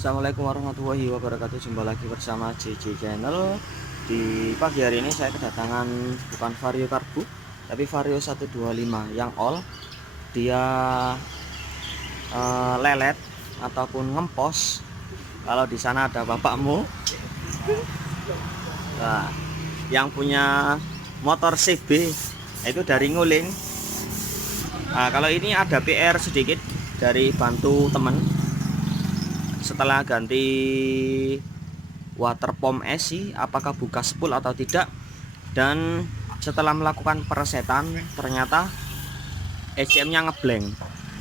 Assalamualaikum warahmatullahi wabarakatuh. Jumpa lagi bersama JJ Channel. Di pagi hari ini saya kedatangan bukan Vario Karbu, tapi Vario 125 yang all. Dia lelet ataupun ngempos. Kalau di sana ada bapakmu, nah, yang punya motor CB itu dari Nguling. Nah, kalau ini ada PR sedikit dari bantu teman. Setelah ganti water pump AC, apakah buka spool atau tidak, dan setelah melakukan peresetan ternyata ECM-nya ngeblank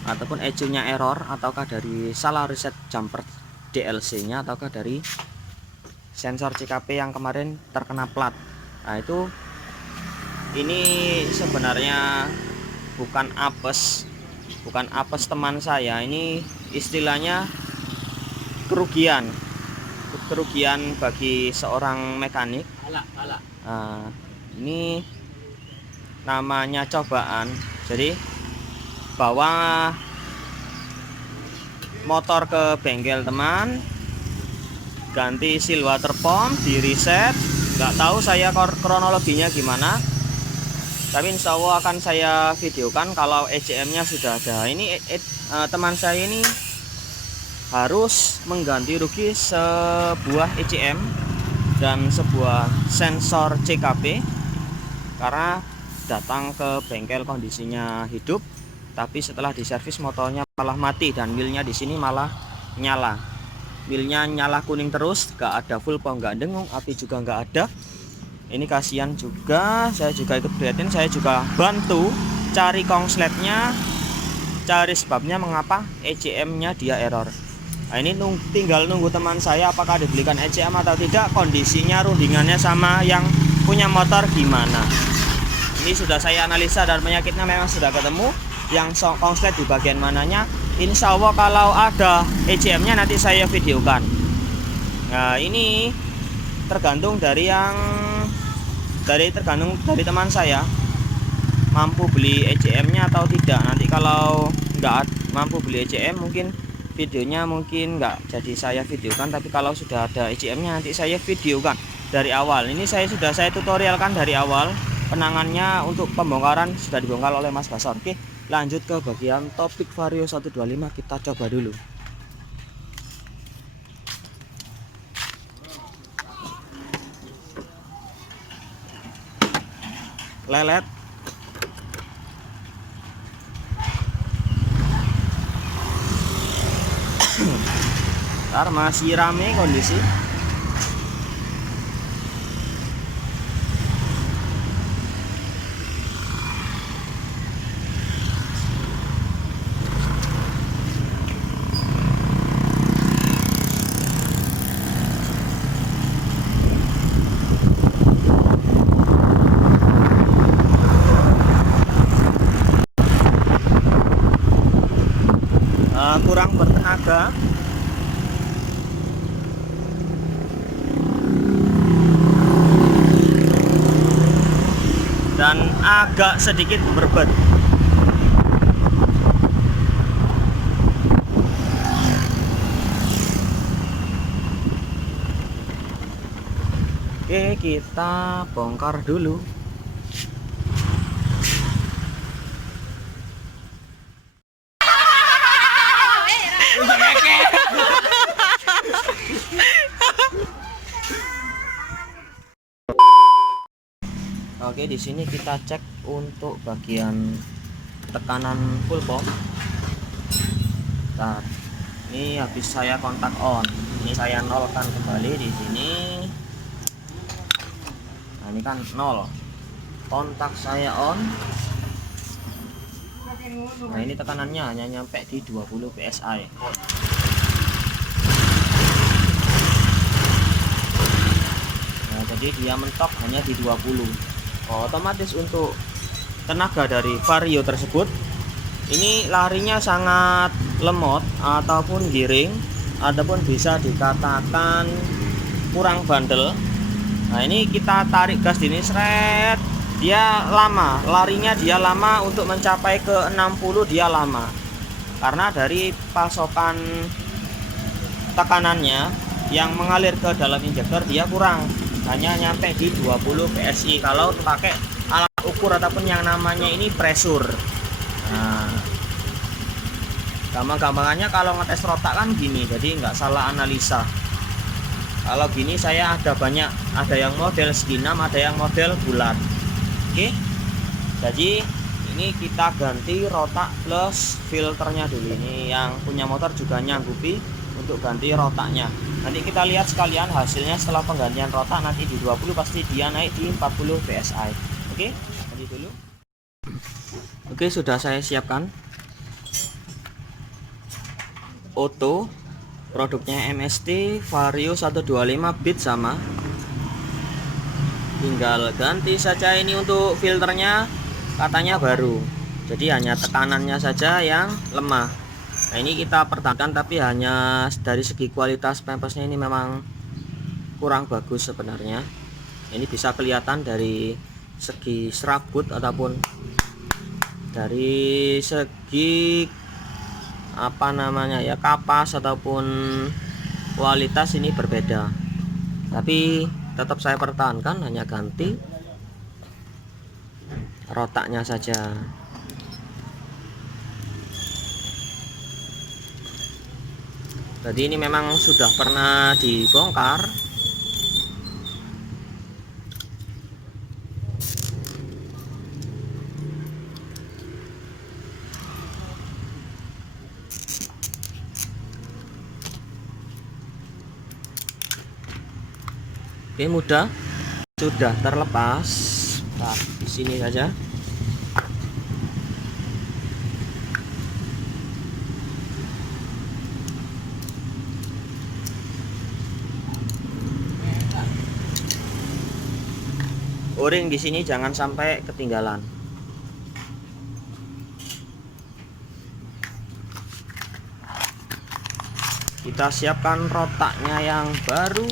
ataupun ECU-nya error, ataukah dari salah reset jumper DLC-nya, ataukah dari sensor CKP yang kemarin terkena plat. Nah, ini sebenarnya bukan apes teman saya, ini istilahnya kerugian bagi seorang mekanik. Nah, ini namanya cobaan. Jadi bawa motor ke bengkel teman, ganti seal water pump, di reset. Nggak tahu saya kronologinya gimana, tapi insya Allah akan saya videokan kalau ECM nya sudah ada. Ini teman saya ini harus mengganti rugi sebuah ECM dan sebuah sensor CKP karena datang ke bengkel kondisinya hidup, tapi setelah diservis motornya malah mati dan milnya di sini malah nyala. Milnya nyala kuning terus, gak ada full pump, gak dengung, api juga gak ada. Ini kasihan juga, saya juga ikut prihatin, saya juga bantu cari konsletnya, cari sebabnya mengapa ECM-nya dia error. Nah, ini tinggal nunggu teman saya apakah dibelikan ECM atau tidak, kondisinya rundingannya sama yang punya motor gimana. Ini sudah saya analisa dan penyakitnya memang sudah ketemu, yang konslet di bagian mananya. Insya Allah kalau ada ECM-nya nanti saya videokan. Nah, ini tergantung dari teman saya mampu beli ECM-nya atau tidak. Nanti kalau nggak mampu beli ECM, mungkin videonya nggak jadi saya videokan, tapi kalau sudah ada ECM-nya nanti saya videokan dari awal. Ini saya tutorialkan dari awal. Penangannya untuk pembongkaran sudah dibongkar oleh Mas Basor. Oke, lanjut ke bagian topik Vario 125, kita coba dulu. Lelet. Ntar masih rame kondisi. Kurang bertenaga. Dan agak sedikit berbet. Oke, kita bongkar dulu. Oke, di sini kita cek untuk bagian tekanan full pump. Nah, ini habis saya kontak on. Ini saya nolkan kembali di sini. Nah, ini kan nol. Kontak saya on. Nah, ini tekanannya hanya nyampe di 20 PSI. Nah, jadi dia mentok hanya di 20. Otomatis untuk tenaga dari Vario tersebut ini larinya sangat lemot ataupun giring, ataupun bisa dikatakan kurang bandel. Nah, ini kita tarik gas ini seret, dia lama, larinya dia lama, untuk mencapai ke 60 dia lama karena dari pasokan tekanannya yang mengalir ke dalam injektor dia kurang, hanya nyampe di 20 PSI kalau pakai alat ukur ataupun yang namanya ini pressure. Nah, gampang-gampangannya kalau ngetes rotak kan gini, jadi nggak salah analisa. Kalau gini saya ada banyak, ada yang model segi 6, ada yang model bulat. Oke, jadi ini kita ganti rotak plus filternya dulu. Ini yang punya motor juga nyanggupi untuk ganti rotaknya. Nanti kita lihat sekalian hasilnya setelah penggantian rotak. Nanti di 20 pasti dia naik di 40 PSI. Oke, ganti dulu. Oke, sudah saya siapkan. Auto, produknya MST Vario 125 bit sama. Tinggal ganti saja ini untuk filternya, katanya baru. Jadi hanya tekanannya saja yang lemah. Nah, ini kita pertahankan, tapi hanya dari segi kualitas pampasnya ini memang kurang bagus sebenarnya. Ini bisa kelihatan dari segi serabut ataupun dari segi apa namanya ya, kapas ataupun kualitas ini berbeda. Tapi tetap saya pertahankan, hanya ganti rotaknya saja. Jadi ini memang sudah pernah dibongkar. Oke, mudah, sudah terlepas. Nah, di sini saja. O-ring di sini jangan sampai ketinggalan. Kita siapkan rotaknya yang baru.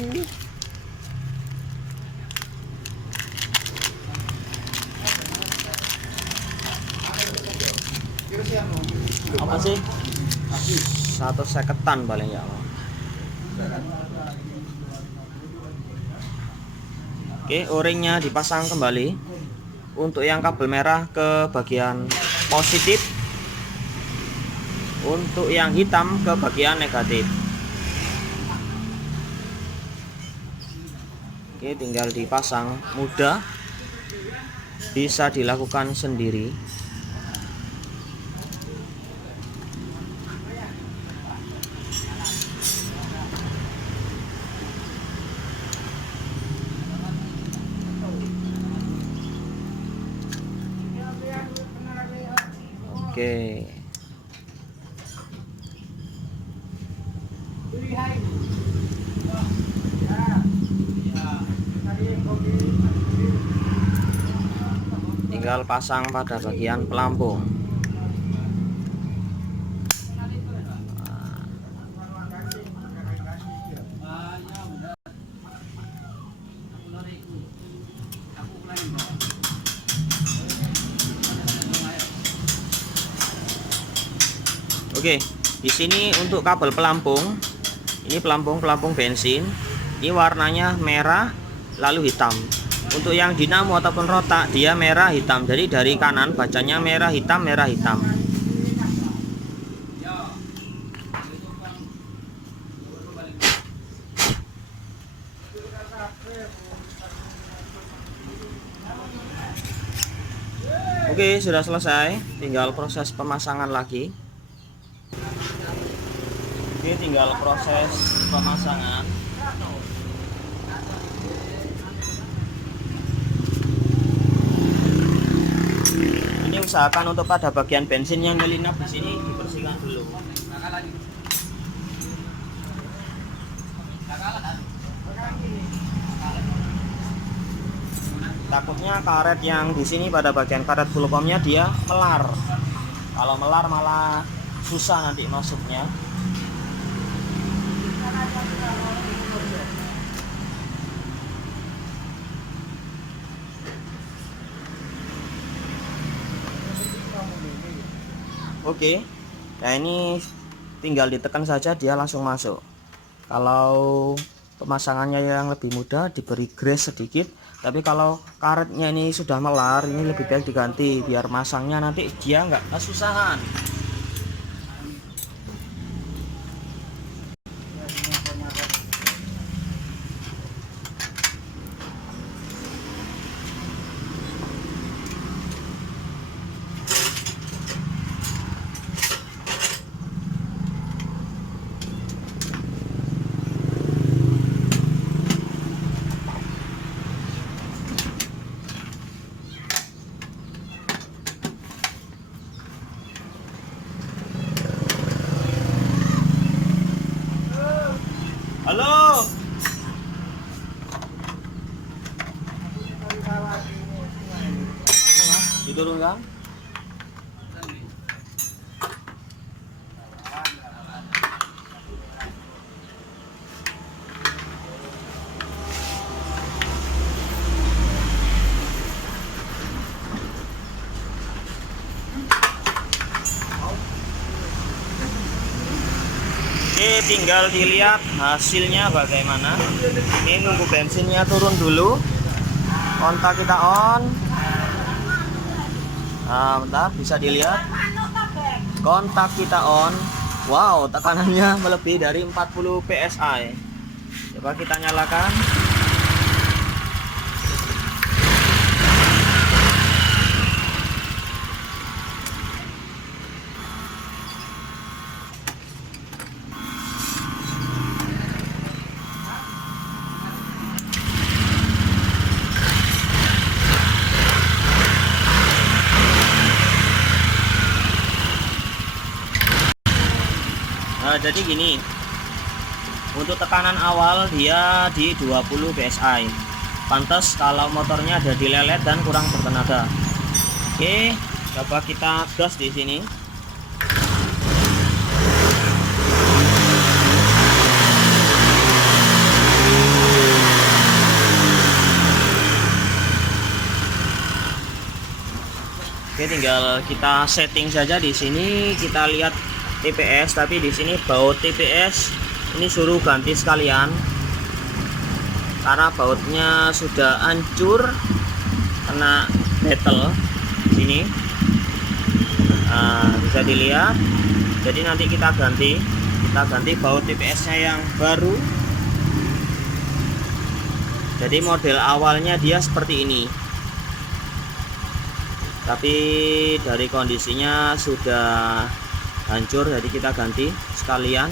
Apa sih? 1 seketan paling ya. Oke, o-ringnya dipasang kembali. Untuk yang kabel merah ke bagian positif, untuk yang hitam ke bagian negatif. Oke, tinggal dipasang, mudah, bisa dilakukan sendiri. Oke. Tinggal pasang pada bagian pelampung. Oke, di sini untuk kabel pelampung, ini pelampung bensin, ini warnanya merah lalu hitam. Untuk yang dinamo ataupun rotak dia merah hitam, jadi dari kanan bacanya merah hitam merah hitam. Oke, sudah selesai, tinggal proses pemasangan lagi. Oke, tinggal proses pemasangan. Ini usahakan untuk pada bagian bensin yang nyelinap di sini dibersihkan dulu. Takutnya karet yang di sini pada bagian karet full pumpnya dia melar. Kalau melar malah susah nanti masuknya. Oke, nah ini tinggal ditekan saja dia langsung masuk. Kalau pemasangannya yang lebih mudah diberi grease sedikit, tapi kalau karetnya ini sudah melar, ini lebih baik diganti biar masangnya nanti dia nggak kesusahan. Halo. Diturunkan. Oke, tinggal dilihat hasilnya bagaimana. Ini nunggu bensinnya turun dulu. Kontak kita on. Nah, bentar, bisa dilihat. Kontak kita on. Wow, tekanannya melebihi dari 40 PSI. Coba kita nyalakan. Nah, jadi gini, untuk tekanan awal dia di 20 PSI. Pantas kalau motornya ada di lelet dan kurang bertenaga. Oke, coba kita gas di sini. Oke, tinggal kita setting saja di sini. Kita lihat TPS, tapi di sini baut TPS ini suruh ganti sekalian karena bautnya sudah hancur kena metal sini. Nah, bisa dilihat. Jadi nanti kita ganti baut TPS-nya yang baru. Jadi model awalnya dia seperti ini, tapi dari kondisinya sudah hancur, jadi kita ganti sekalian.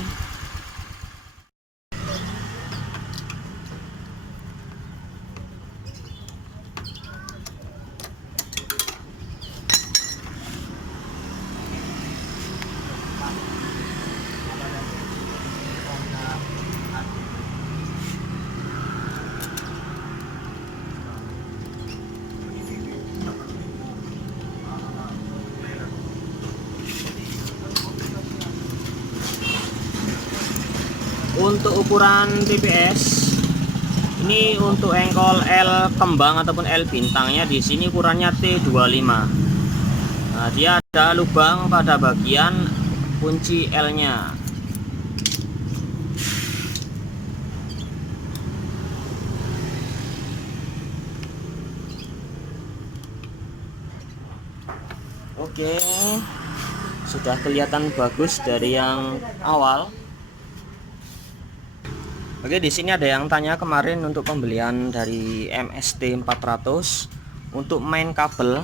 Untuk ukuran TPS ini, untuk engkol L kembang ataupun L bintangnya di sini ukurannya T25. Nah, dia ada lubang pada bagian kunci L-nya. Oke, sudah kelihatan bagus dari yang awal. Oke, di sini ada yang tanya kemarin untuk pembelian dari MST 400 untuk main kabel.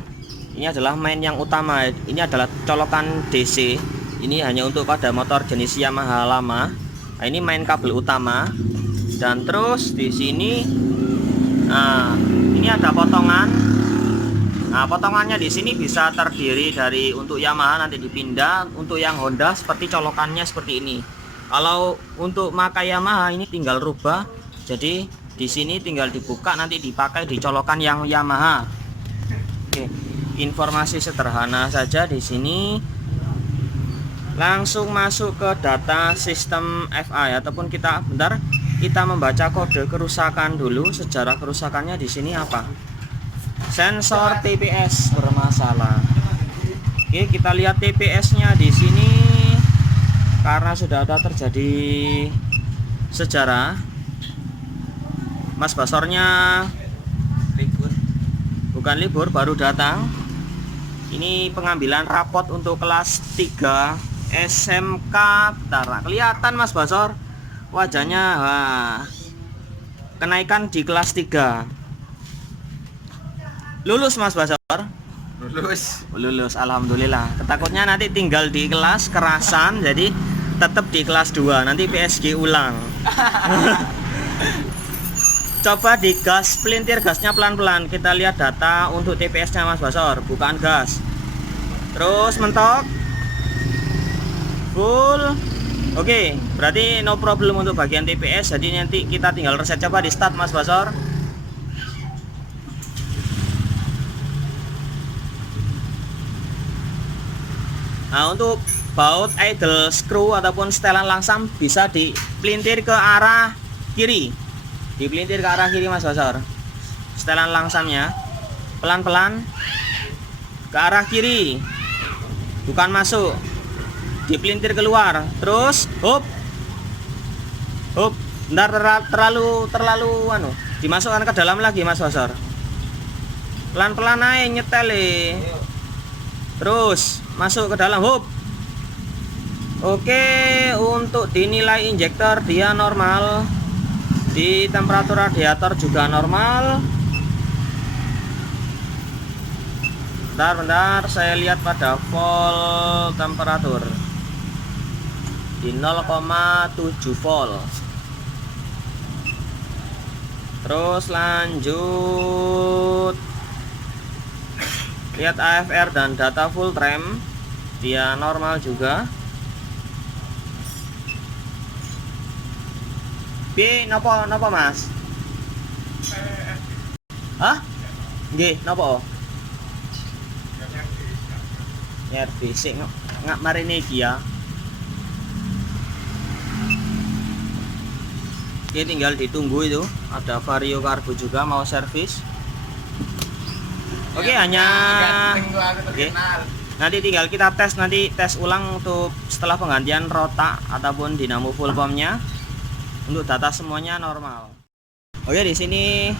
Ini adalah main yang utama. Ini adalah colokan DC. Ini hanya untuk pada motor jenis Yamaha lama. Nah, ini main kabel utama. Dan terus di sini, nah, ini ada potongan. Nah, potongannya di sini bisa terdiri dari, untuk Yamaha nanti dipindah, untuk yang Honda seperti colokannya seperti ini. Kalau untuk pakai Yamaha ini tinggal rubah, jadi di sini tinggal dibuka, nanti dipakai di colokan yang Yamaha. Oke, informasi sederhana saja di sini. Langsung masuk ke data sistem FI ataupun kita membaca kode kerusakan dulu. Sejarah kerusakannya di sini apa? Sensor TPS bermasalah. Oke, kita lihat TPS-nya di sini. Karena sudah ada terjadi sejarah. Mas Basornya libur. bukan libur, baru datang. Ini pengambilan rapot untuk kelas 3 SMK. Bentar, kelihatan Mas Basor wajahnya. Wah, kenaikan di kelas 3. Lulus Mas Basor? Lulus, alhamdulillah. Takutnya nanti tinggal di kelas kerasan, jadi tetap di kelas 2, nanti PSG ulang. Coba digas, pelintir gasnya pelan-pelan. Kita lihat data untuk TPS nya Mas Basor, bukaan gas. Terus mentok full. Oke, berarti no problem untuk bagian TPS. Jadi nanti kita tinggal reset. Coba di start Mas Basor. Nah, untuk baut idle screw ataupun setelan langsam bisa dipelintir ke arah kiri. Dipelintir ke arah kiri Mas Basor. Setelan langsamnya pelan-pelan ke arah kiri, bukan masuk. Dipelintir keluar, terus hop. Ntar terlalu anu, dimasukkan ke dalam lagi Mas Basor. Pelan-pelan naik nyetel. Terus masuk ke dalam, hop. Oke, untuk dinilai injektor dia normal. Di temperatur radiator juga normal. Bentar, saya lihat pada volt temperatur di 0,7 volt. Terus lanjut, lihat AFR dan data full rem, dia normal juga. B nopo Mas? Hah? Nggih, nopo? Nyervis sik ngak marine iki ya. Oke, tinggal ditunggu itu. Ada Vario Cargo juga mau servis. Oke, hanya oke. Nanti tinggal kita tes, tes ulang untuk setelah penggantian rotak ataupun dinamo full pumpnya. Untuk data semuanya normal. Oke, di sini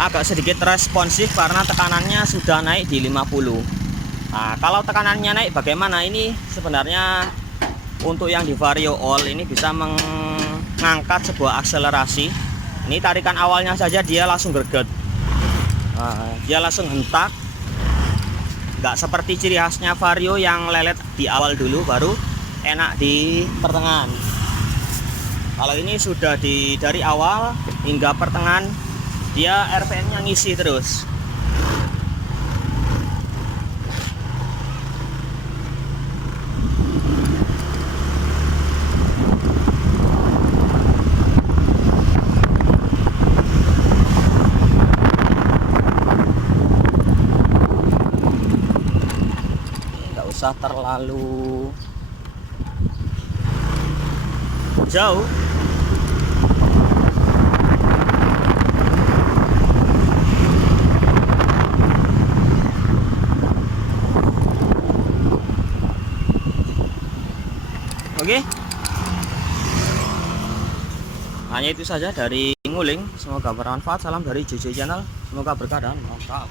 agak sedikit responsif karena tekanannya sudah naik di 50. Nah, kalau tekanannya naik bagaimana? Ini sebenarnya untuk yang di Vario All ini bisa mengangkat sebuah akselerasi. Ini tarikan awalnya saja dia langsung greget. Nah, dia langsung hentak. Nggak seperti ciri khasnya Vario yang lelet di awal dulu baru enak di pertengahan. Kalau ini sudah dari awal hingga pertengahan dia RPM-nya ngisi terus. Nggak usah terlalu jauh. Oke, hanya itu saja dari Nguling. Semoga bermanfaat. Salam dari JJ Channel. Semoga berkah dan mantap.